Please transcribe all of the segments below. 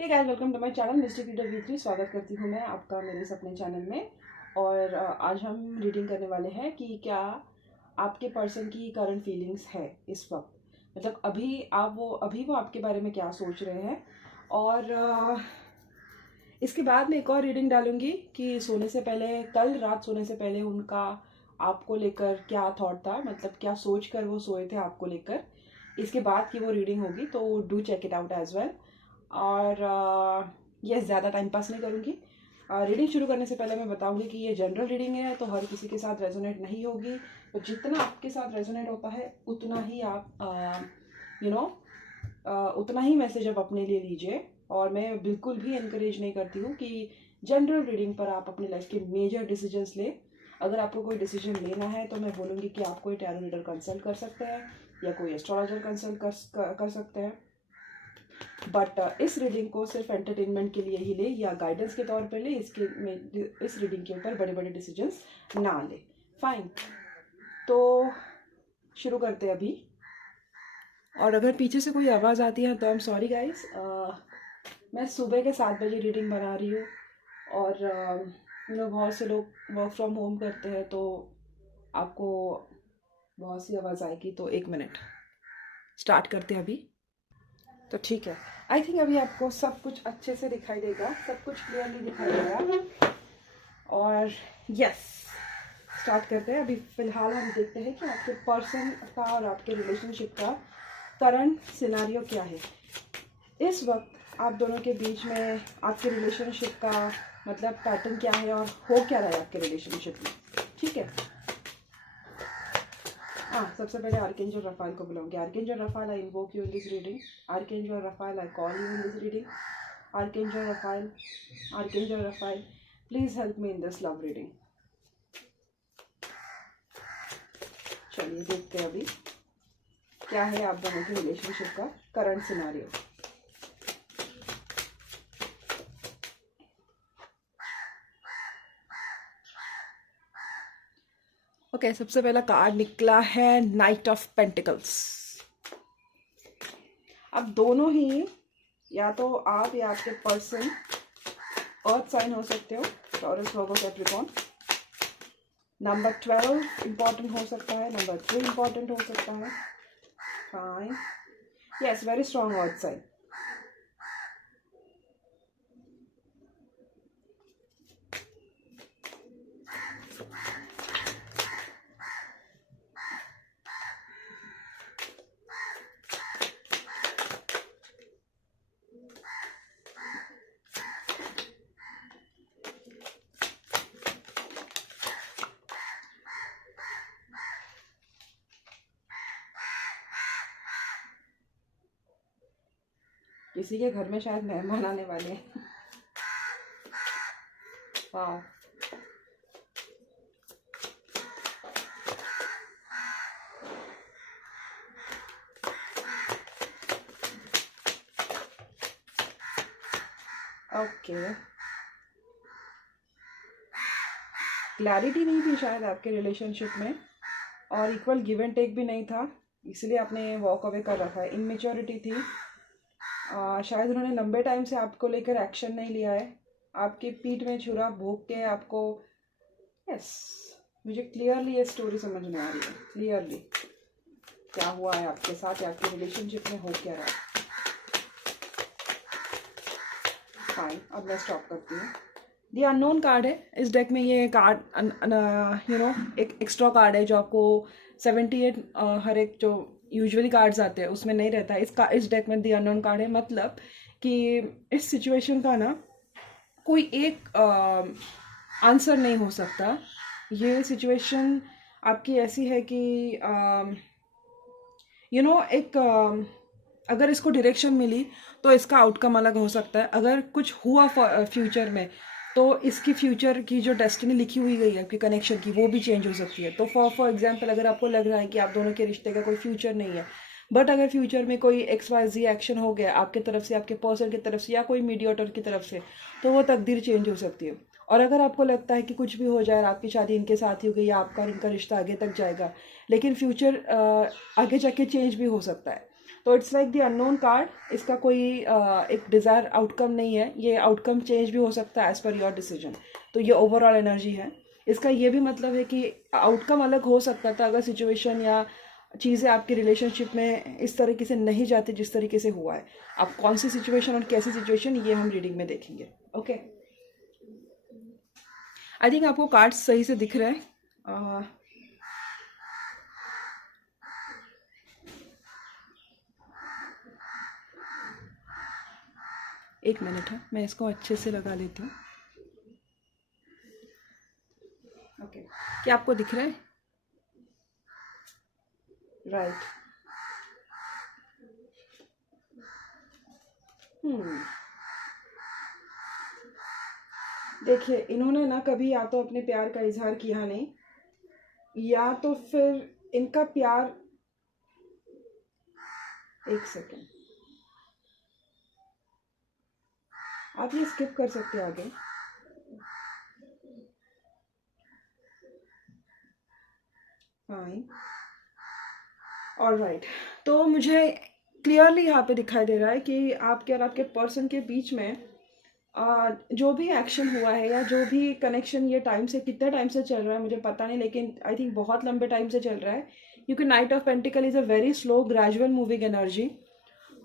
Hey guys, welcome to my channel Mystic Reader वी3। स्वागत करती हूँ मैं आपका मेरे इस अपने चैनल में। और आज हम रीडिंग करने वाले हैं कि क्या आपके पर्सन की करंट फीलिंग्स है इस वक्त, मतलब अभी वो आपके बारे में क्या सोच रहे हैं। और इसके बाद मैं एक और रीडिंग डालूंगी कि सोने से पहले, कल रात सोने से पहले उनका आपको लेकर क्या थॉट था, मतलब क्या सोच कर वो सोए थे आपको लेकर। इसके बाद की वो रीडिंग होगी, तो do check it out as well. और ये ज़्यादा टाइम पास नहीं करूँगी। रीडिंग शुरू करने से पहले मैं बताऊंगी कि ये जनरल रीडिंग है, तो हर किसी के साथ रेजोनेट नहीं होगी। तो जितना आपके साथ रेजोनेट होता है उतना ही आप यू नो उतना ही मैसेज आप अपने लिए लीजिए। और मैं बिल्कुल भी इनकरेज नहीं करती हूँ कि जनरल रीडिंग पर आप अपने लाइफ के मेजर डिसीजंस ले। अगर आपको कोई डिसीजन लेना है तो मैं बोलूँगी कि आप कोई टैरो रीडर कंसल्ट कर सकते हैं या कोई एस्ट्रोलॉजर कंसल्ट कर सकते हैं। बट इस रीडिंग को सिर्फ एंटरटेनमेंट के लिए ही ले या गाइडेंस के तौर पर ले। इस रीडिंग के ऊपर बड़े बड़े डिसीजंस ना ले। फाइन, तो शुरू करते हैं अभी। और अगर पीछे से कोई आवाज़ आती है तो आई एम सॉरी गाइस। मैं सुबह के 7 बजे रीडिंग बना रही हूँ और बहुत से लोग वर्क फ्रॉम होम करते हैं, तो आपको बहुत सी आवाज़ आएगी। तो 1 मिनट, स्टार्ट करते हैं अभी। तो ठीक है, आई थिंक अभी आपको सब कुछ अच्छे से दिखाई देगा, सब कुछ क्लियरली दिखाई देगा। और यस, स्टार्ट करते हैं। अभी फ़िलहाल हम देखते हैं कि आपके पर्सन का और आपके रिलेशनशिप का करंट सिनारियो क्या है इस वक्त। आप दोनों के बीच में आपके रिलेशनशिप का मतलब पैटर्न क्या है और हो क्या रहा है आपके रिलेशनशिप में, ठीक है। सबसे पहले आर्कएंजल रफाइल को बुलाऊंगी। Archangel Raphael, I invoke you in this reading. Archangel Raphael, I call you in this reading. Archangel Raphael, archangel Raphael, please help me in this love reading. चलिए देखते हैं अभी क्या है आप दोनों के रिलेशनशिप का करंट सिनारियो। ओके, सबसे पहला कार्ड निकला है नाइट ऑफ पेंटिकल्स। अब दोनों ही, या तो आप या आपके पर्सन अर्थ साइन हो सकते हो, Taurus, Virgo, Capricorn. Number 12 important हो सकता है, नंबर 3 इंपॉर्टेंट हो सकता है। Fine, yes, very strong earth sign. किसी के घर में शायद मेहमान आने वाले हैं। वाह, ओके। क्लैरिटी नहीं थी शायद आपके रिलेशनशिप में, और इक्वल गिव एंड टेक भी नहीं था, इसलिए आपने वॉक अवे कर रखा है। इमेच्योरिटी थी। शायद उन्होंने लंबे टाइम से आपको लेकर एक्शन नहीं लिया है। आपकी पीठ में छुरा भोंक के आपको, यस, मुझे क्लियरली ये स्टोरी समझ में आ रही है। क्लियरली क्या हुआ है आपके साथ या आपके रिलेशनशिप में हो क्या रहा है। फाइन, अब मैं स्टॉप करती हूँ। दी अननोन कार्ड है इस डेक में। ये कार्ड एक एक्स्ट्रा कार्ड है जो आपको 78 हर एक जो यूजुअली कार्ड्स आते हैं उसमें नहीं रहता है। इस डेक में दी अननोन कार्ड है, मतलब कि इस सिचुएशन का ना कोई एक आंसर नहीं हो सकता। ये सिचुएशन आपकी ऐसी है कि एक अगर इसको डायरेक्शन मिली तो इसका आउटकम अलग हो सकता है। अगर कुछ हुआ फ्यूचर में तो इसकी फ्यूचर की जो डेस्टिनी लिखी हुई गई है आपके कनेक्शन की, वो भी चेंज हो सकती है। तो फॉर एग्जांपल, अगर आपको लग रहा है कि आप दोनों के रिश्ते का कोई फ्यूचर नहीं है, बट अगर फ्यूचर में कोई XYZ एक्शन हो गया आपके तरफ से, आपके पर्सन की तरफ से या कोई मीडिएटर की तरफ से, तो वो तकदीर चेंज हो सकती है। और अगर आपको लगता है कि कुछ भी हो जाए, आपकी शादी इनके साथ ही हो गई या आपका इनका रिश्ता आगे तक जाएगा, लेकिन फ्यूचर आगे जाके चेंज भी हो सकता है। तो it's like the unknown card, इसका कोई एक डिज़ायर आउटकम नहीं है, ये आउटकम चेंज भी हो सकता है एज़ पर योर डिसीजन। तो ये ओवरऑल एनर्जी है। इसका ये भी मतलब है कि आउटकम अलग हो सकता था अगर सिचुएशन या चीज़ें आपके रिलेशनशिप में इस तरीके से नहीं जाती जिस तरीके से हुआ है। अब कौन सी सिचुएशन और कैसी सिचुएशन, ये हम रीडिंग में देखेंगे। ओके, आई थिंक आपको कार्ड्स सही से दिख रहे हैं। एक मिनट है, मैं इसको अच्छे से लगा लेती हूँ। ओके, क्या आपको दिख रहा है? राइट। देखिए, इन्होंने ना कभी या तो अपने प्यार का इजहार किया नहीं, या तो फिर इनका प्यार, एक सेकेंड, आप ये स्किप कर सकते हैं आगे। Fine, alright. तो मुझे क्लियरली यहाँ पे दिखाई दे रहा है कि आपके और आपके पर्सन के बीच में जो भी एक्शन हुआ है या जो भी कनेक्शन ये टाइम से, कितने टाइम से चल रहा है मुझे पता नहीं, लेकिन आई थिंक बहुत लंबे टाइम से चल रहा है, क्योंकि night of pentacle is a very slow gradual moving energy.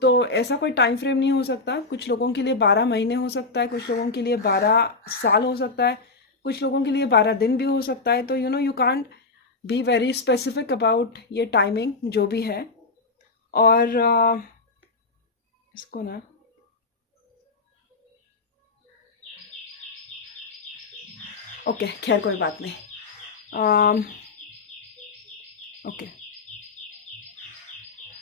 तो ऐसा कोई टाइम फ्रेम नहीं हो सकता। कुछ लोगों के लिए 12 महीने हो सकता है, कुछ लोगों के लिए 12 साल हो सकता है, कुछ लोगों के लिए 12 दिन भी हो सकता है। तो you can't be very specific about ये टाइमिंग जो भी है। और इसको ना, ओके, खैर कोई बात नहीं। ओके,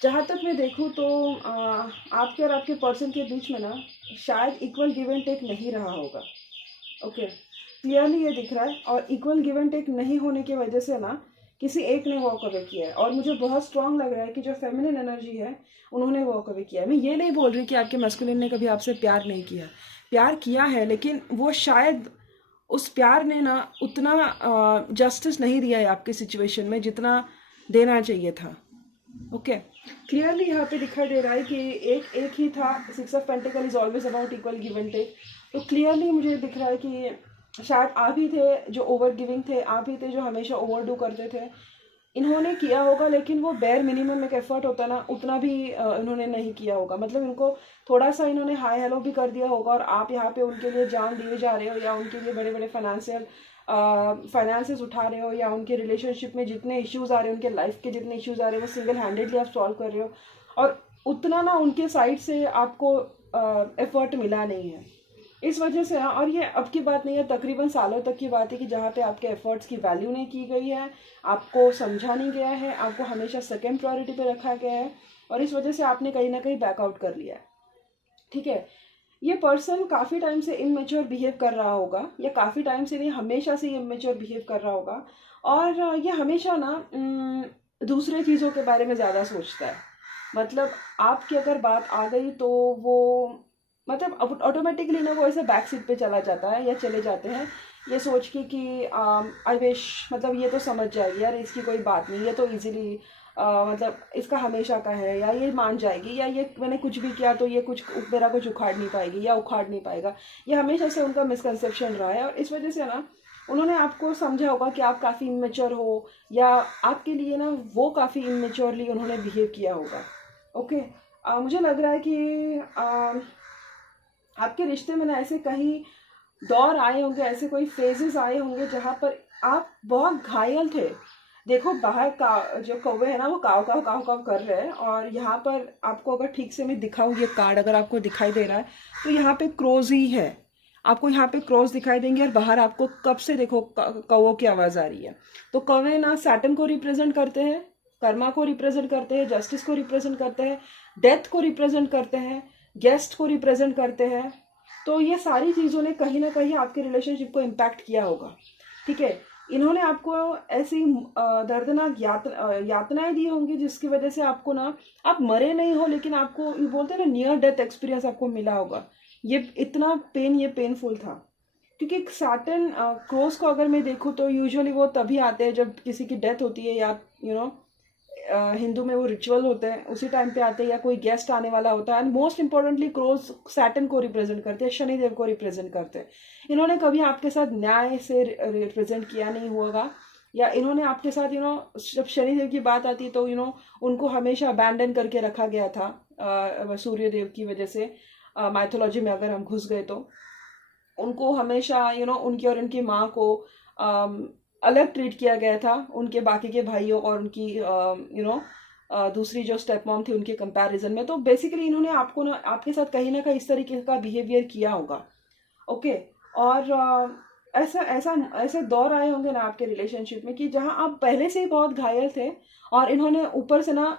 जहाँ तक मैं देखूँ तो आपके और आपके पर्सन के बीच में ना शायद इक्वल गिव एंड टेक नहीं रहा होगा। ओके, क्लियरली ये दिख रहा है। और इक्वल गिव एंड टेक नहीं होने की वजह से ना किसी एक ने वॉक अवे किया है, और मुझे बहुत स्ट्रांग लग रहा है कि जो फेमिनिन एनर्जी है उन्होंने वॉक अवे किया है। मैं ये नहीं बोल रही कि आपके मैस्कुलिन ने कभी आपसे प्यार नहीं किया, प्यार किया है, लेकिन वो शायद उस प्यार ने ना उतना जस्टिस नहीं दिया है आपके सिचुएशन में जितना देना चाहिए था। ओके, क्लियरली यहाँ पे दिखाई दे रहा है कि एक एक ही था। 6 of pentacle is always about equal give and take. तो क्लियरली मुझे दिख रहा है कि शायद आप ही थे जो ओवर गिविंग थे, आप ही थे जो हमेशा ओवर डू करते थे। इन्होंने किया होगा, लेकिन वो बेयर मिनिमम एक एफर्ट होता ना, उतना भी इन्होंने नहीं किया होगा। मतलब इनको थोड़ा सा इन्होंने हाई हेलो भी कर दिया होगा, और आप यहाँ पे उनके लिए जान दिए जा रहे हो, या उनके लिए बड़े बड़े फाइनेंसेस उठा रहे हो, या उनके रिलेशनशिप में जितने इश्यूज आ रहे हैं, उनके लाइफ के जितने इश्यूज आ रहे हैं, वो सिंगल हैंडेडली आप सॉल्व कर रहे हो, और उतना ना उनके साइड से आपको एफर्ट मिला नहीं है। इस वजह से, और ये अब की बात नहीं है, तकरीबन सालों तक की बात है कि जहाँ पे आपके एफर्ट्स की वैल्यू नहीं की गई है, आपको समझा नहीं गया है, आपको हमेशा सेकेंड प्रायोरिटी पे रखा गया है, और इस वजह से आपने कहीं ना कहीं बैकआउट कर लिया है। ठीक है, ये पर्सन काफ़ी टाइम से इमेच्योर बिहेव कर रहा होगा, या काफ़ी टाइम से नहीं, हमेशा से इमेच्योर बिहेव कर रहा होगा, और ये हमेशा ना दूसरे चीज़ों के बारे में ज़्यादा सोचता है। मतलब आपकी अगर बात आ गई तो वो, मतलब ऑटोमेटिकली ना वो ऐसे बैक सीट पे चला जाता है, या चले जाते हैं ये सोच के कि आई विश, मतलब ये तो समझ जाएगी यार, इसकी कोई बात नहीं, ये तो इजीली मतलब इसका हमेशा का है, या ये मान जाएगी, या ये मैंने कुछ भी किया तो ये कुछ मेरा कुछ उखाड़ नहीं पाएगी या उखाड़ नहीं पाएगा। ये हमेशा से उनका मिसकंसेप्शन रहा है, और इस वजह से ना उन्होंने आपको समझा होगा कि आप काफ़ी इमेच्योर हो, या आपके लिए ना वो काफ़ी इमेच्योरली उन्होंने बिहेव किया होगा। ओके, मुझे लग रहा है कि आपके रिश्ते में ना ऐसे कहीं दौर आए होंगे, ऐसे कोई फेजेस आए होंगे जहाँ पर आप बहुत घायल थे। देखो, बाहर का जो कौवे है ना, वो काव काव काव काव कर रहे हैं, और यहाँ पर आपको अगर ठीक से मैं दिखाऊँ, ये कार्ड अगर आपको दिखाई दे रहा है, तो यहाँ पे क्रोज ही है, आपको यहाँ पे क्रॉस दिखाई देंगे, और बाहर आपको कब से देखो कौवों की आवाज़ आ रही है। तो कौवे ना सैटर्न को रिप्रेजेंट करते हैं, कर्मा को रिप्रेजेंट करते हैं, जस्टिस को रिप्रेजेंट करते हैं, डेथ को रिप्रेजेंट करते हैं, गेस्ट को रिप्रेजेंट करते हैं। तो ये सारी चीज़ों ने कहीं ना कहीं आपके रिलेशनशिप को इम्पैक्ट किया होगा। ठीक है, इन्होंने आपको ऐसी दर्दनाक यातनाएं दी होंगी जिसकी वजह से आपको ना, आप मरे नहीं हो, लेकिन आपको ये बोलते हैं ना, नियर डेथ एक्सपीरियंस आपको मिला होगा। ये इतना ये पेनफुल था, क्योंकि सैटर्न क्रोस को अगर मैं देखूँ तो यूजुअली वो तभी आते हैं जब किसी की डेथ होती है, या हिंदू में वो रिचुअल होते हैं उसी टाइम पे आते हैं, या कोई गेस्ट आने वाला होता है। And most importantly crows Saturn को रिप्रेजेंट करते हैं, शनिदेव को रिप्रेजेंट करते हैं। इन्होंने कभी आपके साथ न्याय से रिप्रेजेंट किया नहीं होगा, या इन्होंने आपके साथ जब शनिदेव की बात आती है तो उनको हमेशा अबैंडन करके रखा गया था सूर्य देव की वजह से। माइथोलॉजी में अगर हम घुस गए तो उनको हमेशा उनकी और उनकी माँ को अलग ट्रीट किया गया था उनके बाकी के भाइयों और उनकी दूसरी जो स्टेप मॉम थी उनके कंपैरिजन में। तो बेसिकली इन्होंने आपके साथ कहीं ना कहीं इस तरीके का बिहेवियर किया होगा। ओके। और ऐसा ऐसा ऐसे दौर आए होंगे ना आपके रिलेशनशिप में कि जहां आप पहले से ही बहुत घायल थे और इन्होंने ऊपर से ना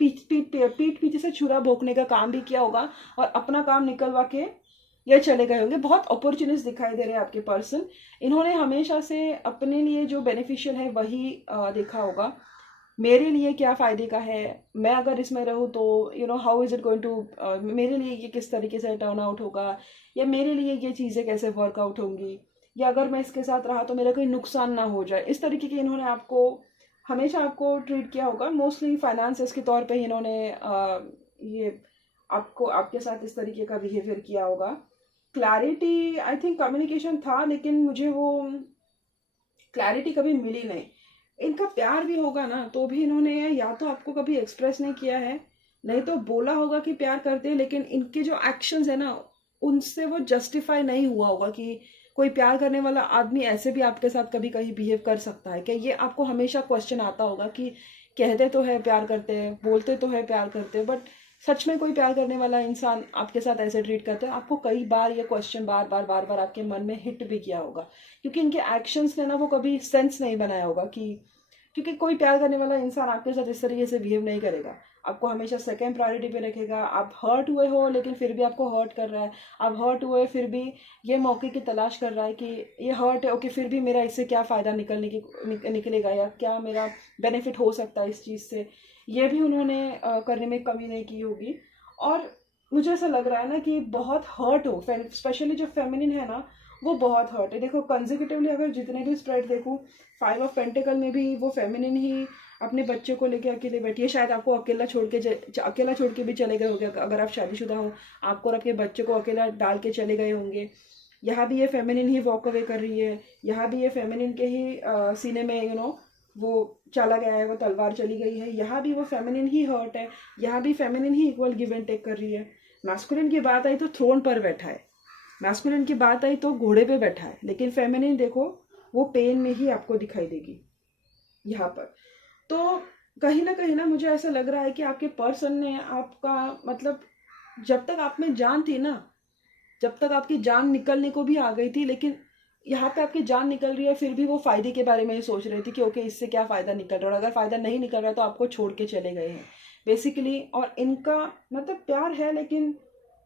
पीठ पीछे से छुरा भोंकने का काम भी किया होगा और अपना काम निकलवा के ये चले गए होंगे। बहुत अपॉर्चुनिस्ट दिखाई दे रहे हैं आपके पर्सन। इन्होंने हमेशा से अपने लिए जो बेनिफिशियल है वही देखा होगा। मेरे लिए क्या फ़ायदे का है, मैं अगर इसमें रहूँ तो how is it going to, मेरे लिए ये किस तरीके से टर्न आउट होगा, या मेरे लिए ये चीज़ें कैसे वर्कआउट होंगी, या अगर मैं इसके साथ रहा तो मेरा कोई नुकसान ना हो जाए। इस तरीके के इन्होंने आपको हमेशा आपको ट्रीट किया होगा। मोस्टली फाइनेंसेस के तौर पे ही इन्होंने ये आपको आपके साथ इस तरीके का बिहेवियर किया होगा। क्लैरिटी, आई थिंक कम्युनिकेशन था, लेकिन मुझे वो क्लैरिटी कभी मिली नहीं। इनका प्यार भी होगा ना तो भी इन्होंने या तो आपको कभी एक्सप्रेस नहीं किया है, नहीं तो बोला होगा कि प्यार करते हैं, लेकिन इनके जो एक्शंस है ना उनसे वो जस्टिफाई नहीं हुआ होगा कि कोई प्यार करने वाला आदमी ऐसे भी आपके साथ कभी कहीं बिहेव कर सकता है क्या। ये आपको हमेशा क्वेश्चन आता होगा कि कहते तो है प्यार करते हैं, बोलते तो है प्यार करते हैं, बट सच में कोई प्यार करने वाला इंसान आपके साथ ऐसे ट्रीट करता है। आपको कई बार ये क्वेश्चन बार बार आपके मन में हिट भी किया होगा, क्योंकि इनके एक्शंस ने ना वो कभी सेंस नहीं बनाया होगा कि क्योंकि कोई प्यार करने वाला इंसान आपके साथ इस तरीके से बिहेव नहीं करेगा। आपको हमेशा सेकंड प्रायोरिटी पे रखेगा। आप हर्ट हुए हो लेकिन फिर भी आपको हर्ट कर रहा है, आप हर्ट हुए फिर भी ये मौके की तलाश कर रहा है कि ये हर्ट है, ओके फिर भी मेरा इससे क्या फ़ायदा निकलेगा, या क्या मेरा बेनिफिट हो सकता है इस चीज़ से। ये भी उन्होंने करने में कमी नहीं की होगी। और मुझे ऐसा लग रहा है ना कि बहुत हर्ट हो, स्पेशली जो फेमिनिन है ना वो बहुत हर्ट है। देखो कंसेक्यूटिवली अगर जितने भी स्प्रेड देखूँ, 5 ऑफ पेंटिकल में भी वो फेमिनिन ही अपने बच्चे को लेके अकेले बैठी है। शायद आपको अकेला छोड़ के भी चले गए होंगे अगर आप शादीशुदा हो, आपको और आपके बच्चे को अकेला डाल के चले गए होंगे। यहाँ भी ये फेमिनिन ही वॉक अवे कर रही है, यहाँ भी ये फेमिनिन के ही सीने में वो चला गया है, वो तलवार चली गई है। यहाँ भी वो फेमिनिन ही हर्ट है, यहाँ भी फेमिनिन ही इक्वल गिव एंड टेक कर रही है। मैस्कुलिन की बात आई तो थ्रोन पर बैठा है, मैस्कुलिन की बात आई तो घोड़े पे बैठा है, लेकिन फेमिनिन देखो वो पेन में ही आपको दिखाई देगी यहाँ पर। तो कहीं ना मुझे ऐसा लग रहा है कि आपके पर्सन ने आपका मतलब जब तक आप में जान थी ना, जब तक आपकी जान निकलने को भी आ गई थी, लेकिन यहाँ पे आपकी जान निकल रही है फिर भी वो फायदे के बारे में ही सोच रहे थे कि ओके इससे क्या फ़ायदा निकल रहा है, और अगर फ़ायदा नहीं निकल रहा है तो आपको छोड़ के चले गए हैं बेसिकली। और इनका मतलब प्यार है, लेकिन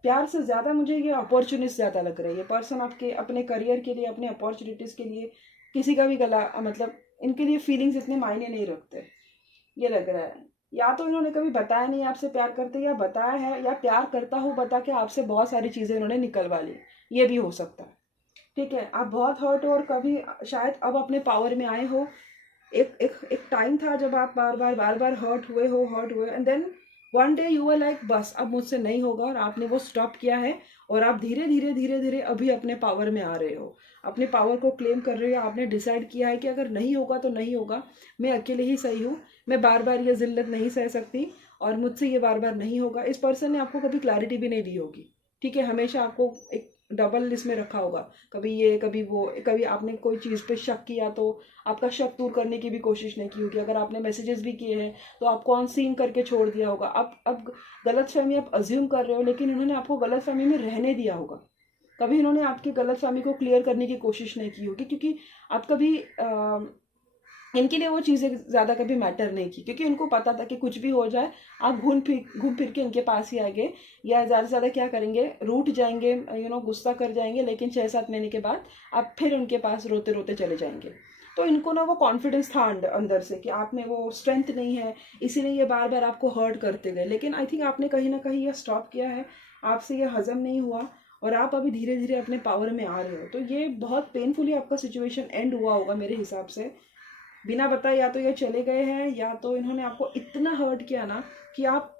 प्यार से ज़्यादा मुझे ये अपॉर्चुनिस्ट ज़्यादा लग रहा है। ये पर्सन आपके अपने करियर के लिए, अपने अपॉर्चुनिटीज़ के लिए किसी का भी गला मतलब इनके लिए फीलिंग्स इतने मायने नहीं रखते, ये लग रहा है। या तो इन्होंने कभी बताया नहीं आपसे प्यार करते, या बताया है या प्यार करता हो बता के आपसे बहुत सारी चीज़ें इन्होंने निकलवा ली, ये भी हो सकता है। ठीक है, आप बहुत हर्ट हो और कभी शायद अब अपने पावर में आए हो। एक टाइम था जब आप बार बार हर्ट हुए and then one day you are like बस अब मुझसे नहीं होगा, और आपने वो स्टॉप किया है और आप धीरे धीरे अभी अपने पावर में आ रहे हो, अपने पावर को क्लेम कर रहे हो। आपने डिसाइड किया है कि अगर नहीं होगा तो नहीं होगा, मैं अकेले ही सही हूँ, मैं बार बार ये जिल्लत नहीं सह सकती और मुझसे ये बार बार नहीं होगा। इस पर्सन ने आपको कभी क्लैरिटी भी नहीं दी होगी, ठीक है, हमेशा आपको एक डबल लिस्ट में रखा होगा, कभी ये कभी वो, कभी आपने कोई चीज़ पे शक किया तो आपका शक दूर करने की भी कोशिश नहीं की होगी। अगर आपने मैसेजेस भी किए हैं तो आपको ऑन सीन करके छोड़ दिया होगा। अब गलतफहमी आप अज्यूम कर रहे हो, लेकिन इन्होंने आपको गलतफहमी में रहने दिया होगा। कभी इन्होंने आपकी गलतफहमी को क्लियर करने की कोशिश नहीं की होगी, क्योंकि आप कभी इनके लिए वो चीज़ें ज़्यादा कभी मैटर नहीं की, क्योंकि इनको पता था कि कुछ भी हो जाए आप घूम फिर के इनके पास ही आएंगे, या ज़्यादा से ज़्यादा क्या करेंगे, रूठ जाएंगे, गुस्सा कर जाएंगे, लेकिन 6-7 महीने के बाद आप फिर उनके पास रोते रोते चले जाएंगे। तो इनको ना वो कॉन्फिडेंस था अंदर से कि आप में वो स्ट्रेंथ नहीं है, इसीलिए ये बार बार आपको हर्ट करते गए। लेकिन आई थिंक आपने कहीं ना कहीं ये स्टॉप किया है, आपसे ये हजम नहीं हुआ और आप अभी धीरे धीरे अपने पावर में आ रहे हो। तो ये बहुत पेनफुली आपका सिचुएशन एंड हुआ होगा मेरे हिसाब से। बिना बताए या तो ये चले गए हैं, या तो इन्होंने आपको इतना हर्ट किया ना कि आप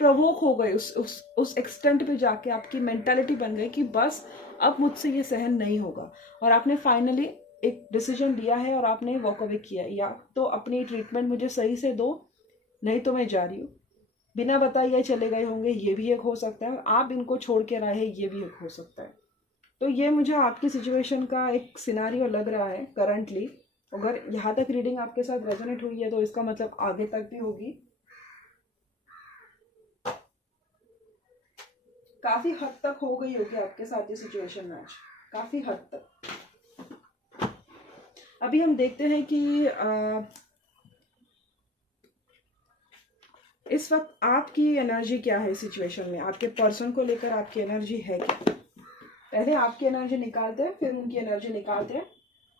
प्रवोक हो गए, उस एक्सटेंट पे जाके आपकी मेंटालिटी बन गई कि बस अब मुझसे ये सहन नहीं होगा, और आपने फाइनली एक डिसीजन लिया है और आपने वॉक अवे किया, या तो अपनी ट्रीटमेंट मुझे सही से दो, नहीं तो मैं जा रही हूँ। बिना बताए ये चले गए होंगे, ये भी एक हो सकता है। आप इनको छोड़ के रहे, ये भी एक हो सकता है। तो ये मुझे आपकी सिचुएशन का एक सिनारियो लग रहा है करंटली। अगर यहाँ तक रीडिंग आपके साथ रेजोनेट हुई है तो इसका मतलब आगे तक भी होगी। काफी हद तक हो गई होगी आपके साथ ये सिचुएशन मैच, काफी हद तक। अभी हम देखते हैं कि इस वक्त आपकी एनर्जी क्या है सिचुएशन में, आपके पर्सन को लेकर आपकी एनर्जी है क्या। पहले आपकी एनर्जी निकालते हैं, फिर उनकी एनर्जी निकालते हैं,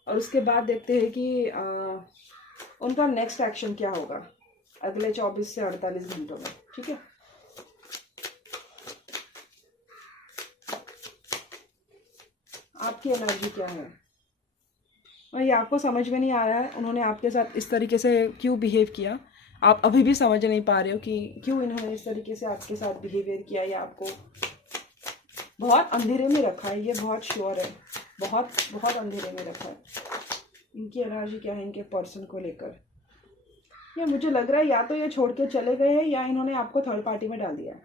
और उसके बाद देखते हैं कि उनका नेक्स्ट एक्शन क्या होगा अगले 24 से 48 घंटों में। ठीक है, आपकी एनर्जी क्या है। और ये आपको समझ में नहीं आ रहा है उन्होंने आपके साथ इस तरीके से क्यों बिहेव किया। आप अभी भी समझ नहीं पा रहे हो कि क्यों इन्होंने इस तरीके से आपके साथ बिहेवियर किया, या आपको बहुत अंधेरे में रखा है। ये बहुत श्योर है, बहुत बहुत अंधेरे में रखा है। इनकी एनर्जी क्या है इनके पर्सन को लेकर। या मुझे लग रहा है या तो ये छोड़ के चले गए हैं, या इन्होंने आपको थर्ड पार्टी में डाल दिया है।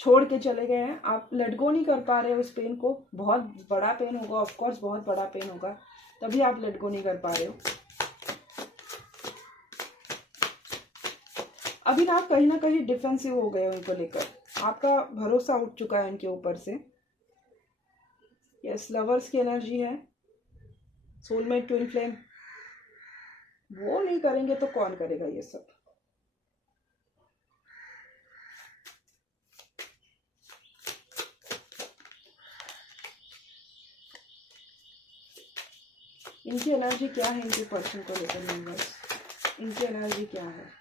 छोड़ के चले गए हैं, आप लेट गो नहीं कर पा रहे हो उस पेन को। बहुत बड़ा पेन होगा, ऑफ कोर्स बहुत बड़ा पेन होगा, तभी आप लेट गो नहीं कर पा रहे हो। अभी ना आप कहीं ना कहीं डिफेंसिव हो गए हो इनको लेकर, आपका भरोसा उठ चुका है इनके ऊपर से। यस, लवर्स की एनर्जी है, सोलमेट, ट्विन फ्लेम। वो नहीं करेंगे तो कौन करेगा ये सब। इनकी एनर्जी क्या है इनके पर्सन को लेकर यूनिवर्स, इनकी एनर्जी क्या है।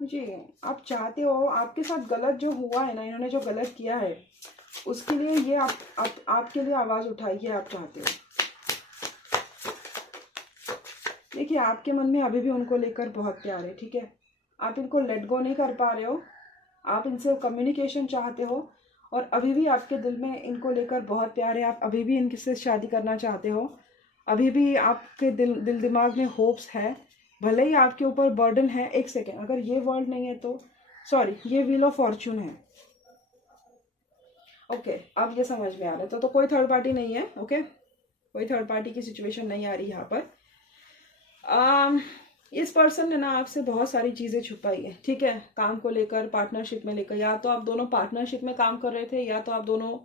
जी, आप चाहते हो, आपके साथ गलत जो हुआ है ना, इन्होंने जो गलत किया है उसके लिए ये आपके लिए आवाज उठाई है, आप चाहते हो। देखिए, आपके मन में अभी भी उनको लेकर बहुत प्यार है, ठीक है। आप इनको लेट गो नहीं कर पा रहे हो, आप इनसे कम्युनिकेशन चाहते हो, और अभी भी आपके दिल में इनको लेकर बहुत प्यार है। आप अभी भी इनसे शादी करना चाहते हो, अभी भी आपके दिल दिमाग में होप्स है। भले ही आपके ऊपर बर्डन है। एक सेकेंड, अगर ये वर्ल्ड नहीं है तो सॉरी, ये व्हील ऑफ फॉर्चून है। ओके, अब ये समझ में आ रहा है। तो कोई थर्ड पार्टी नहीं है। ओके, कोई थर्ड पार्टी की सिचुएशन नहीं आ रही यहाँ पर। इस पर्सन ने ना आपसे बहुत सारी चीज़ें छुपाई है, ठीक है। काम को लेकर, पार्टनरशिप में लेकर, या तो आप दोनों पार्टनरशिप में काम कर रहे थे, या तो आप दोनों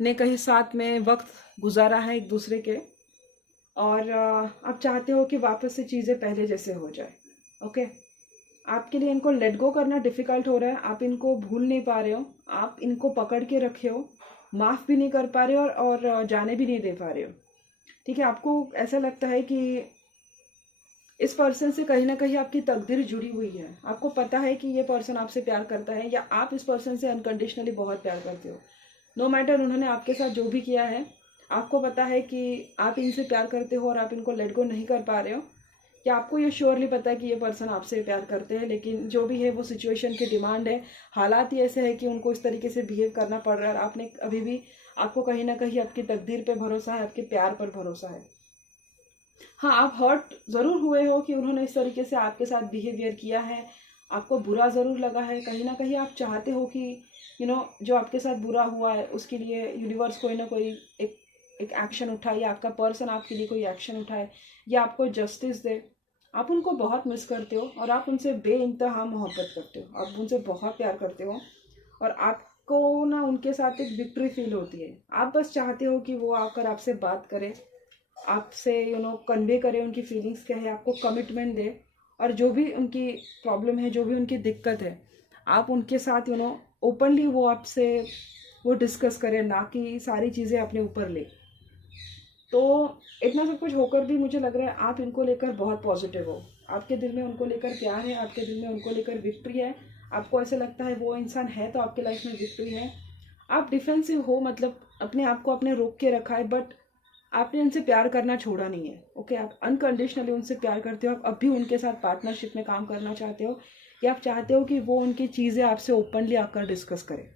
ने कहीं साथ में वक्त गुजारा है एक दूसरे के, और आप चाहते हो कि वापस से चीज़ें पहले जैसे हो जाए। ओके, आपके लिए इनको लेट गो करना डिफ़िकल्ट हो रहा है, आप इनको भूल नहीं पा रहे हो, आप इनको पकड़ के रखे हो, माफ़ भी नहीं कर पा रहे हो, और जाने भी नहीं दे पा रहे हो, ठीक है। आपको ऐसा लगता है कि इस पर्सन से कहीं ना कहीं आपकी तकदीर जुड़ी हुई है। आपको पता है कि ये पर्सन आपसे प्यार करता है, या आप इस पर्सन से अनकंडीशनली बहुत प्यार करते हो। नो मैटर उन्होंने आपके साथ जो भी किया है, आपको पता है कि आप इनसे प्यार करते हो और आप इनको लेट गो नहीं कर पा रहे हो, या आपको ये श्योरली पता है कि ये पर्सन आपसे प्यार करते हैं, लेकिन जो भी है वो सिचुएशन की डिमांड है, हालात ही ऐसे है कि उनको इस तरीके से बिहेव करना पड़ रहा है। आपने अभी भी, आपको कहीं ना कहीं आपकी तकदीर पे भरोसा है, आपके प्यार पर भरोसा है। हाँ, आप हर्ट ज़रूर हुए हो कि उन्होंने इस तरीके से आपके साथ बिहेवियर किया है, आपको बुरा ज़रूर लगा है। कहीं ना कहीं आप चाहते हो कि जो आपके साथ बुरा हुआ है उसके लिए यूनिवर्स कोई ना कोई एक एक्शन उठाए, या आपका पर्सन आपके लिए कोई एक्शन उठाए, या आपको जस्टिस दे। आप उनको बहुत मिस करते हो, और आप उनसे बेइंतहा मोहब्बत करते हो, आप उनसे बहुत प्यार करते हो, और आपको ना उनके साथ एक विक्ट्री फील होती है। आप बस चाहते हो कि वो आकर आपसे बात करे, आपसे कन्वे करे उनकी फीलिंग्स क्या है, आपको कमिटमेंट दे, और जो भी उनकी प्रॉब्लम है, जो भी उनकी दिक्कत है, आप उनके साथ ओपनली वो आपसे वो डिस्कस करें, ना कि सारी चीज़ें अपने ऊपर ले। तो इतना सब कुछ होकर भी मुझे लग रहा है आप इनको लेकर बहुत पॉजिटिव हो। आपके दिल में उनको लेकर प्यार है, आपके दिल में उनको लेकर विक्ट्री है, आपको ऐसे लगता है वो इंसान है तो आपके लाइफ में विक्ट्री है। आप डिफेंसिव हो, मतलब अपने आप को आपने रोक के रखा है, बट आपने उनसे प्यार करना छोड़ा नहीं है। ओके, आप अनकंडीशनली उनसे प्यार करते हो, आप अब भी उनके साथ पार्टनरशिप में काम करना चाहते हो, या आप चाहते हो कि वो उनकी चीज़ें आपसे ओपनली आकर डिस्कस करें।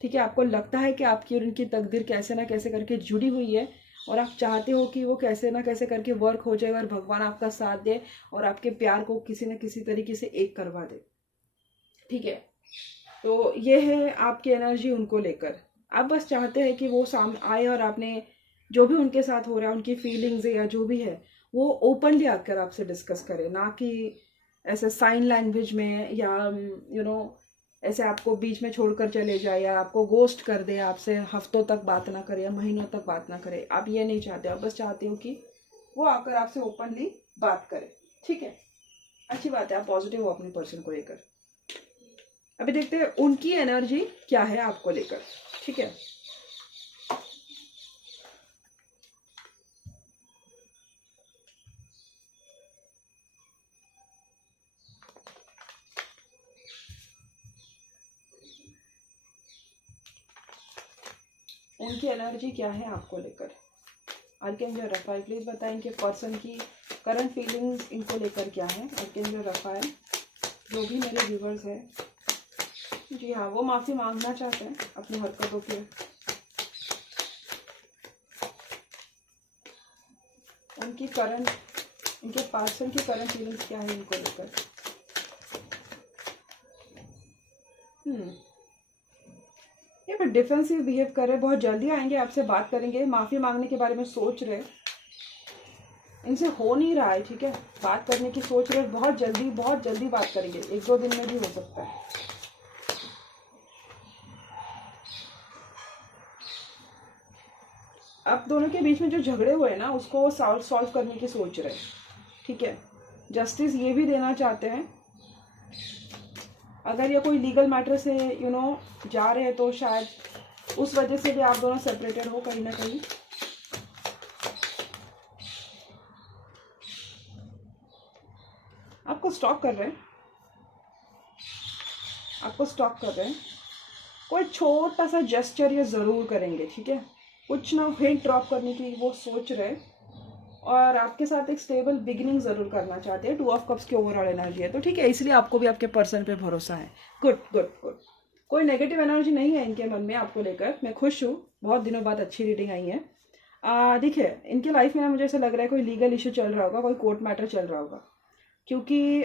ठीक है, आपको लगता है कि आपकी और उनकी तकदीर कैसे ना कैसे करके जुड़ी हुई है, और आप चाहते हो कि वो कैसे ना कैसे करके वर्क हो जाए और भगवान आपका साथ दे और आपके प्यार को किसी न किसी तरीके से एक करवा दे। ठीक है, तो ये है आपकी एनर्जी उनको लेकर। आप बस चाहते हैं कि वो सामने आए और आपने जो भी उनके साथ हो रहा है, उनकी फीलिंग्स है या जो भी है, वो ओपनली आकर आपसे डिस्कस करे, ना कि ऐसे साइन लैंग्वेज में, या ऐसे आपको बीच में छोड़कर चले जाए, या आपको गोस्ट कर दे, आपसे हफ्तों तक बात ना करे या महीनों तक बात ना करे। आप ये नहीं चाहते, आप बस चाहते हो कि वो आकर आपसे ओपनली बात करे। ठीक है, अच्छी बात है, आप पॉजिटिव हो अपने पर्सन को लेकर। अभी देखते हैं उनकी एनर्जी क्या है आपको लेकर। ठीक है, उनकी एनर्जी क्या है आपको लेकर। आर्कएंजल रफाएल प्लीज बताएं कि पर्सन की करंट फीलिंग्स इनको लेकर क्या है। आर्कएंजल रफाएल, जो भी मेरे व्यूवर्स हैं, जी हाँ, वो माफ़ी मांगना चाहते हैं अपनी हरकतों के। उनकी करंट, इनके पर्सन की करंट फीलिंग्स क्या है इनको लेकर। ये पर डिफेंसिव बिहेव कर रहे, बहुत जल्दी आएंगे आपसे बात करेंगे, माफ़ी मांगने के बारे में सोच रहे, इनसे हो नहीं रहा है। ठीक है, बात करने की सोच रहे, बहुत जल्दी बात करेंगे, 1-2 दिन में भी हो सकता है। आप दोनों के बीच में जो झगड़े हुए ना, उसको सॉल्व करने की सोच रहे। ठीक है, जस्टिस ये भी देना चाहते हैं। अगर ये कोई लीगल मैटर से जा रहे हैं तो शायद उस वजह से भी आप दोनों सेपरेटेड हो कहीं ना कहीं। आपको स्टॉक कर रहे हैं, कोई छोटा सा जेस्चर ये ज़रूर करेंगे। ठीक है, कुछ ना हिंट ड्रॉप करने की वो सोच रहे, और आपके साथ एक स्टेबल बिगिनिंग ज़रूर करना चाहते हैं। 2 ऑफ कप्स की ओवरऑल एनर्जी है, तो ठीक है, इसलिए आपको भी आपके पर्सन पे भरोसा है। गुड गुड गुड, कोई नेगेटिव एनर्जी नहीं है इनके मन में आपको लेकर। मैं खुश हूँ, बहुत दिनों बाद अच्छी रीडिंग आई है। देखिए, इनके लाइफ में ना मुझे ऐसा लग रहा है कोई लीगल इशू चल रहा होगा, कोई कोर्ट मैटर चल रहा होगा, क्योंकि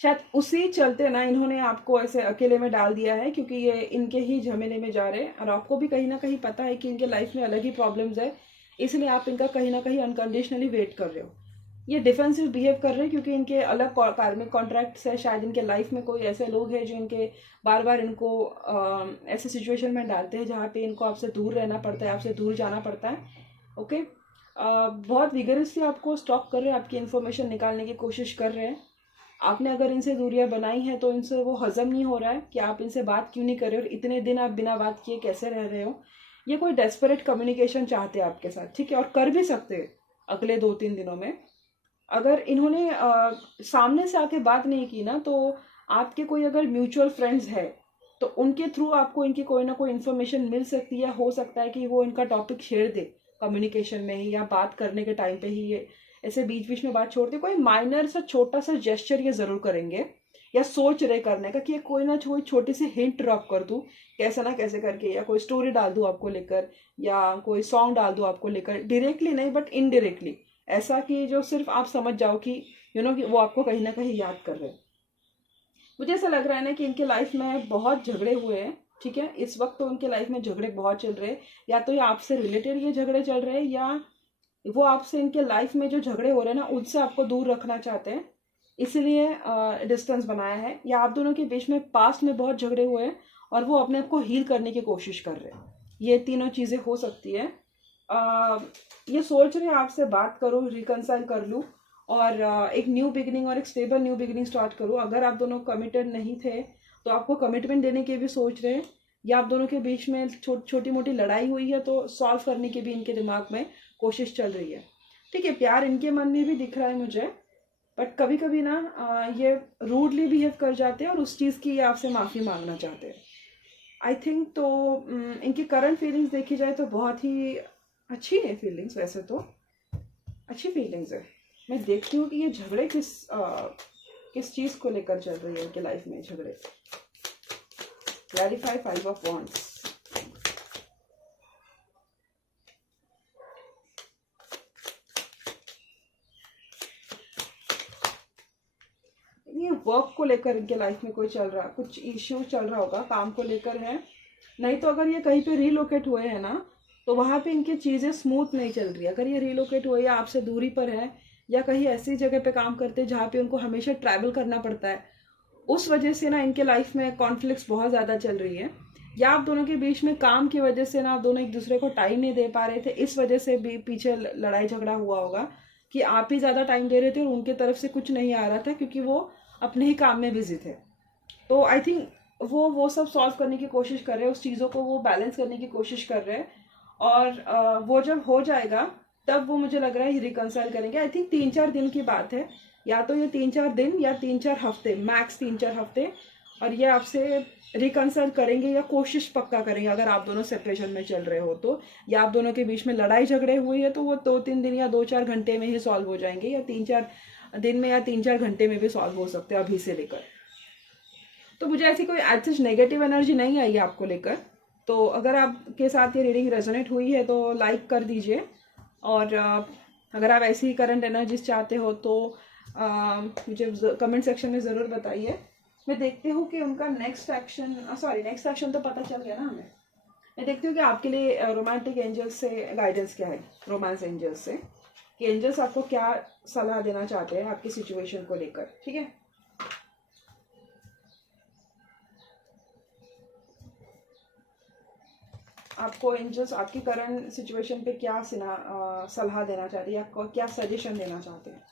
शायद उसी चलते ना इन्होंने आपको ऐसे अकेले में डाल दिया है, क्योंकि ये इनके ही झमेले में जा रहे हैं, और आपको भी कहीं ना कहीं पता है कि इनके लाइफ में अलग ही प्रॉब्लम्स है, इसलिए आप इनका कहीं ना कहीं अनकंडीशनली वेट कर रहे हो। ये डिफेंसिव बिहेव कर रहे हैं क्योंकि इनके अलग कार्मिक कॉन्ट्रैक्ट्स है, शायद इनके लाइफ में कोई ऐसे लोग हैं जो इनके बार बार इनको ऐसे सिचुएशन में डालते हैं जहाँ पे इनको आपसे दूर रहना पड़ता है, आपसे दूर जाना पड़ता है। ओके, बहुत विगरसली आपको स्टॉक कर रहे हैं, आपकी इन्फॉर्मेशन निकालने की कोशिश कर रहे हैं। आपने अगर इनसे दूरियां बनाई हैं तो इनसे वो हजम नहीं हो रहा है कि आप इनसे बात क्यों नहीं कर रहे हो, और इतने दिन आप बिना बात किए कैसे रह रहे हो। ये कोई डेस्परेट कम्युनिकेशन चाहते हैं आपके साथ। ठीक है, और कर भी सकते हैं अगले 2-3 दिनों में। अगर इन्होंने सामने से आके बात नहीं की ना, तो आपके कोई अगर म्यूचुअल फ्रेंड्स है तो उनके थ्रू आपको इनकी कोई ना कोई इन्फॉर्मेशन मिल सकती है। हो सकता है कि वो इनका टॉपिक छेड़ दे कम्युनिकेशन में ही, या बात करने के टाइम पे ही ये ऐसे बीच बीच में बात छोड़ दे। कोई माइनर सा छोटा सा जेस्चर ये ज़रूर करेंगे, या सोच रहे करने का कि कोई ना कोई छोटी सी हिंट ड्रॉप कर दूँ कैसे ना कैसे करके, या कोई स्टोरी डाल दूँ आपको लेकर, या कोई सॉन्ग डाल दूँ आपको लेकर, डायरेक्टली नहीं बट इनडायरेक्टली, ऐसा कि जो सिर्फ आप समझ जाओ कि कि वो आपको कहीं ना कहीं याद कर रहे हैं। मुझे ऐसा लग रहा है ना कि इनके लाइफ में बहुत झगड़े हुए हैं। ठीक है, इस वक्त तो उनके लाइफ में झगड़े बहुत चल रहे हैं, या तो ये आपसे रिलेटेड ये झगड़े चल रहे हैं, या वो आपसे इनके लाइफ में जो झगड़े हो रहे हैं ना उनसे आपको दूर रखना चाहते हैं, इसलिए डिस्टेंस बनाया है। या आप दोनों के बीच में पास्ट में बहुत झगड़े हुए हैं और वो अपने आप को हील करने की कोशिश कर रहे हैं। ये तीनों चीज़ें हो सकती है। ये सोच रहे हैं आपसे बात करूँ, रिकनसाइल कर लूँ, और एक न्यू बिगिनिंग और एक स्टेबल न्यू बिगिनिंग स्टार्ट करूँ। अगर आप दोनों कमिटेड नहीं थे तो आपको कमिटमेंट देने के भी सोच रहे हैं, या आप दोनों के बीच में छोटी मोटी लड़ाई हुई है तो सॉल्व करने की भी इनके दिमाग में कोशिश चल रही है। ठीक है, प्यार इनके मन में भी दिख रहा है मुझे, बट कभी कभी ना ये रूडली बिहेव कर जाते हैं और उस चीज़ की ये आपसे माफ़ी मांगना चाहते हैं। आई थिंक तो इनकी करंट फीलिंग्स देखी जाए तो बहुत ही अच्छी है फीलिंग्स, वैसे तो अच्छी फीलिंग्स है। मैं देखती हूँ कि ये झगड़े किस चीज़ को लेकर चल रही है इनके लाइफ में झगड़े। Clarify 5 of wands. ये वर्क को लेकर इनके लाइफ में कोई चल रहा, कुछ इश्यू चल रहा होगा, काम को लेकर है। नहीं तो अगर ये कहीं पे रीलोकेट हुए हैं ना, तो वहाँ पे इनकी चीज़ें स्मूथ नहीं चल रही। अगर ये रीलोकेट हुए या आपसे दूरी पर है या कहीं ऐसी जगह पे काम करते हैं जहाँ पे उनको हमेशा ट्रैवल करना पड़ता है, उस वजह से ना इनके लाइफ में कॉन्फ्लिक्ट्स बहुत ज़्यादा चल रही है। या आप दोनों के बीच में काम की वजह से ना आप दोनों एक दूसरे को टाइम नहीं दे पा रहे थे, इस वजह से भी पीछे लड़ाई झगड़ा हुआ होगा कि आप ही ज़्यादा टाइम दे रहे थे और उनके तरफ से कुछ नहीं आ रहा था क्योंकि वो अपने ही काम में बिजी थे। तो आई थिंक वो सब सॉल्व करने की कोशिश कर रहे हैं, उस चीज़ों को वो बैलेंस करने की कोशिश कर रहे हैं। और वो जब हो जाएगा तब वो मुझे लग रहा है रिकंसाइल करेंगे। आई थिंक 3-4 दिन की बात है, या तो ये 3-4 दिन या 3-4 हफ्ते, मैक्स 3-4 हफ्ते, और ये आपसे रिकंसाइल करेंगे या कोशिश पक्का करेंगे। अगर आप दोनों सेपरेशन में चल रहे हो तो, या आप दोनों के बीच में लड़ाई झगड़े हुई है तो वो 2-3 दिन या 2-4 घंटे में ही सॉल्व हो जाएंगे, या 3-4 दिन में या 3-4 घंटे में भी सॉल्व हो सकते हैं अभी से लेकर। तो मुझे ऐसी कोई ऐसी नेगेटिव एनर्जी नहीं आई है आपको लेकर। तो अगर आपके साथ ये रीडिंग रेजोनेट हुई है तो लाइक कर दीजिए, और अगर आप ऐसी करंट एनर्जीज चाहते हो तो मुझे कमेंट सेक्शन में ज़रूर बताइए। मैं देखती हूँ कि उनका नेक्स्ट एक्शन तो पता चल गया ना हमें। मैं देखती हूँ कि आपके लिए रोमांटिक एंजल्स से गाइडेंस क्या है, रोमांस एंजल्स से, कि एंजल्स आपको क्या सलाह देना चाहते हैं आपकी सिचुएशन को लेकर। ठीक है, आपको एंजल्स आपकी करंट सिचुएशन पे क्या सलाह देना चाहते हैं या क्या सजेशन देना चाहते हैं।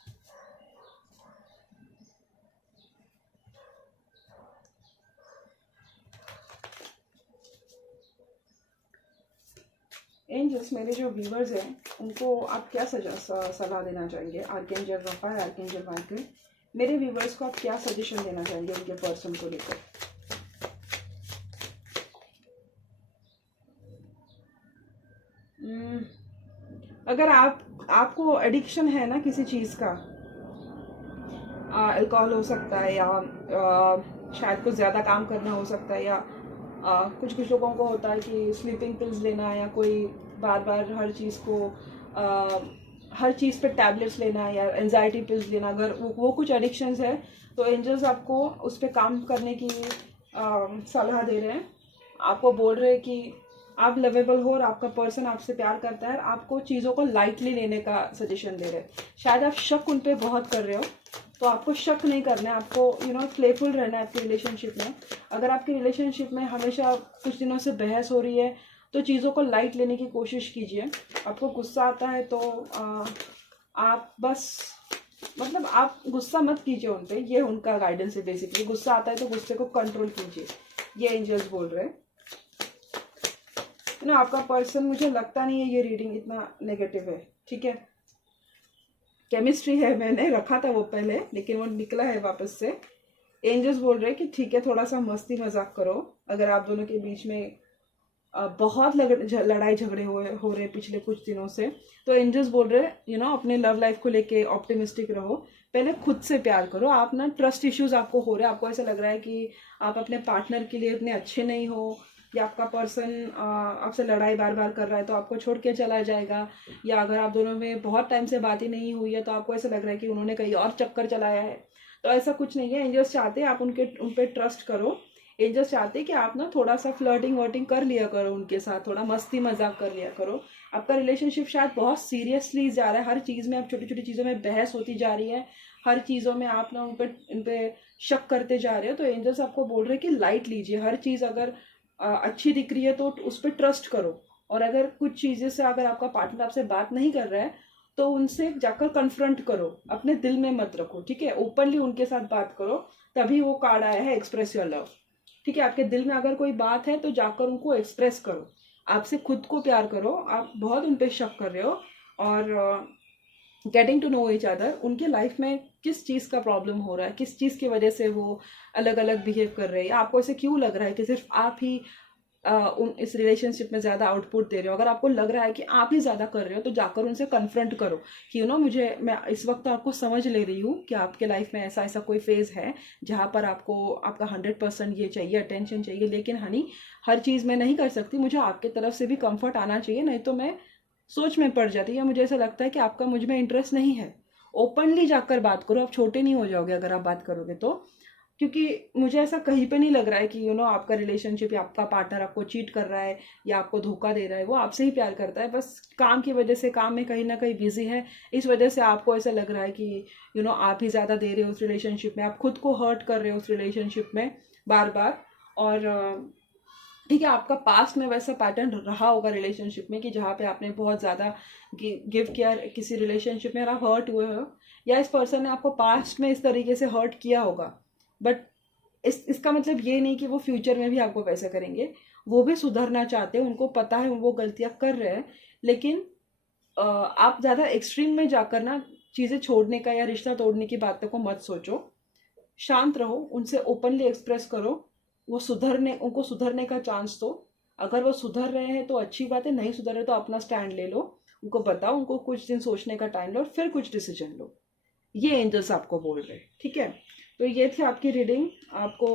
एंजल्स, मेरे जो व्यूवर्स हैं उनको आप क्या सलाह देना चाहेंगे। आर्कएंजल रफाएल, आर्कएंजल माइकल, मेरे व्यूवर्स को आप क्या सजेशन देना चाहेंगे उनके पर्सन को लेकर। अगर आपको एडिक्शन है ना किसी चीज़ का, अल्कोहल हो सकता है, या शायद कुछ ज़्यादा काम करना हो सकता है, या कुछ लोगों को होता है कि स्लीपिंग पिल्स लेना, या कोई बार बार हर चीज़ पे टैबलेट्स लेना, या एंजाइटी पिल्स लेना, अगर वो कुछ एडिक्शंस है तो एंजल्स आपको उस पर काम करने की सलाह दे रहे हैं। आपको बोल रहे हैं कि आप लवेबल हो और आपका पर्सन आपसे प्यार करता है, आपको चीज़ों को लाइटली लेने का सजेशन दे रहे हैं। शायद आप शक उन पर बहुत कर रहे हो, तो आपको शक नहीं करना है, आपको प्लेफुल रहना है आपकी रिलेशनशिप में। अगर आपकी रिलेशनशिप में हमेशा कुछ दिनों से बहस हो रही है तो चीज़ों को लाइट लेने की कोशिश कीजिए। आपको गुस्सा आता है तो आप आप गुस्सा मत कीजिए उन पर, ये उनका गाइडेंस है बेसिकली। गुस्सा आता है तो गुस्से को कंट्रोल कीजिए, ये एंजल्स बोल रहे हैं ना। आपका पर्सन, मुझे लगता नहीं है ये रीडिंग इतना नेगेटिव है। ठीक है, केमिस्ट्री है, मैंने रखा था वो पहले लेकिन वो निकला है वापस से। एंजल्स बोल रहे हैं कि ठीक है, थोड़ा सा मस्ती मजाक करो। अगर आप दोनों के बीच में बहुत लड़ाई झगड़े हो रहे पिछले कुछ दिनों से, तो एंजल्स बोल रहे हैं अपने लव लाइफ को लेके ऑप्टिमिस्टिक रहो। पहले खुद से प्यार करो। आप ना ट्रस्ट इश्यूज आपको हो रहे हैं, आपको ऐसा लग रहा है कि आप अपने पार्टनर के लिए इतने अच्छे नहीं हो, या आपका पर्सन आपसे लड़ाई बार बार कर रहा है तो आपको छोड़ के चला जाएगा, या अगर आप दोनों में बहुत टाइम से बात ही नहीं हुई है तो आपको ऐसा लग रहा है कि उन्होंने कहीं और चक्कर चलाया है। तो ऐसा कुछ नहीं है। एंजल्स चाहते हैं आप उन पर ट्रस्ट करो। एंजल्स चाहते हैं कि आप ना थोड़ा सा फ्लर्टिंग वर्टिंग कर लिया करो उनके साथ, थोड़ा मस्ती मजाक कर लिया करो। आपका रिलेशनशिप शायद बहुत सीरियसली जा रहा है, हर चीज़ में आप छोटी छोटी चीज़ों में बहस होती जा रही है, हर चीज़ों में आप ना उन पे शक करते जा रहे हो। तो एंजल्स आपको बोल रहे हैं कि लाइट लीजिए हर चीज़। अगर अच्छी दिख रही है तो उस पर ट्रस्ट करो, और अगर कुछ चीज़ें से अगर आपका पार्टनर आपसे बात नहीं कर रहा है तो उनसे जाकर कन्फ्रंट करो, अपने दिल में मत रखो। ठीक है, ओपनली उनके साथ बात करो। तभी वो कार्ड आया है एक्सप्रेस योर लव। ठीक है, आपके दिल में अगर कोई बात है तो जाकर उनको एक्सप्रेस करो। आपसे खुद को प्यार करो। आप बहुत उन पर शक कर रहे हो, और getting to know each other, उनके लाइफ में किस चीज़ का प्रॉब्लम हो रहा है, किस चीज़ की वजह से वो अलग अलग बिहेव कर रहे हैं, या आपको ऐसे क्यों लग रहा है कि सिर्फ आप ही उन इस रिलेशनशिप में ज़्यादा आउटपुट दे रहे हो। अगर आपको लग रहा है कि आप ही ज़्यादा कर रहे हो तो जाकर उनसे कन्फ्रंट करो कि मैं इस वक्त तो आपको समझ ले रही हूँ कि आपके लाइफ में ऐसा ऐसा कोई फेज़ है जहाँ पर आपको आपका 100% ये चाहिए, अटेंशन चाहिए, लेकिन हनी हर चीज़ मैं नहीं कर सकती, मुझे आपके तरफ से भी कंफर्ट आना चाहिए, नहीं तो मैं सोच में पड़ जाती है, या मुझे ऐसा लगता है कि आपका मुझ में इंटरेस्ट नहीं है। ओपनली जाकर बात करो, आप छोटे नहीं हो जाओगे अगर आप बात करोगे तो। क्योंकि मुझे ऐसा कहीं पे नहीं लग रहा है कि आपका रिलेशनशिप या आपका पार्टनर आपको चीट कर रहा है या आपको धोखा दे रहा है। वो आपसे ही प्यार करता है, बस काम की वजह से, काम में कहीं ना कहीं बिजी है, इस वजह से आपको ऐसा लग रहा है कि आप ही ज़्यादा दे रहे हो उस रिलेशनशिप में, आप खुद को हर्ट कर रहे हो उस रिलेशनशिप में बार बार। और ठीक है, आपका पास्ट में वैसा पैटर्न रहा होगा रिलेशनशिप में कि जहाँ पे आपने बहुत ज़्यादा गिव किया किसी रिलेशनशिप में और आप हर्ट हुए हो, या इस पर्सन ने आपको पास्ट में इस तरीके से हर्ट किया होगा। बट इसका मतलब ये नहीं कि वो फ्यूचर में भी आपको वैसा करेंगे। वो भी सुधरना चाहते हैं, उनको पता है वो गलतियाँ कर रहे हैं, लेकिन आप ज़्यादा एक्सट्रीम में जाकर ना चीज़ें छोड़ने का या रिश्ता तोड़ने की बातों को मत सोचो। शांत रहो, उनसे ओपनली एक्सप्रेस करो, उनको सुधरने का चांस दो। अगर वो सुधर रहे हैं तो अच्छी बात है, नहीं सुधर रहे तो अपना स्टैंड ले लो, उनको बताओ, उनको कुछ दिन सोचने का टाइम लो और फिर कुछ डिसीजन लो। ये एंजल्स आपको बोल रहे हैं, ठीक है। तो ये थी आपकी रीडिंग। आपको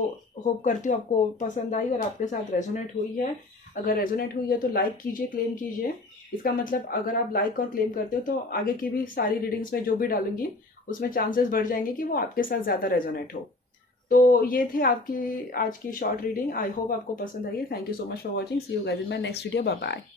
होप करती हूँ आपको पसंद आई और आपके साथ रेजोनेट हुई है। अगर रेजोनेट हुई है तो लाइक कीजिए, क्लेम कीजिए। इसका मतलब अगर आप लाइक और क्लेम करते हो तो आगे की भी सारी रीडिंग्स में जो भी डालूंगी उसमें चांसेस बढ़ जाएंगे कि वो आपके साथ ज़्यादा रेजोनेट हो। तो ये थे आपकी आज की शॉर्ट रीडिंग। आई होप आपको पसंद आई है। Thank you so much for watching. See you guys in my next video. Bye bye.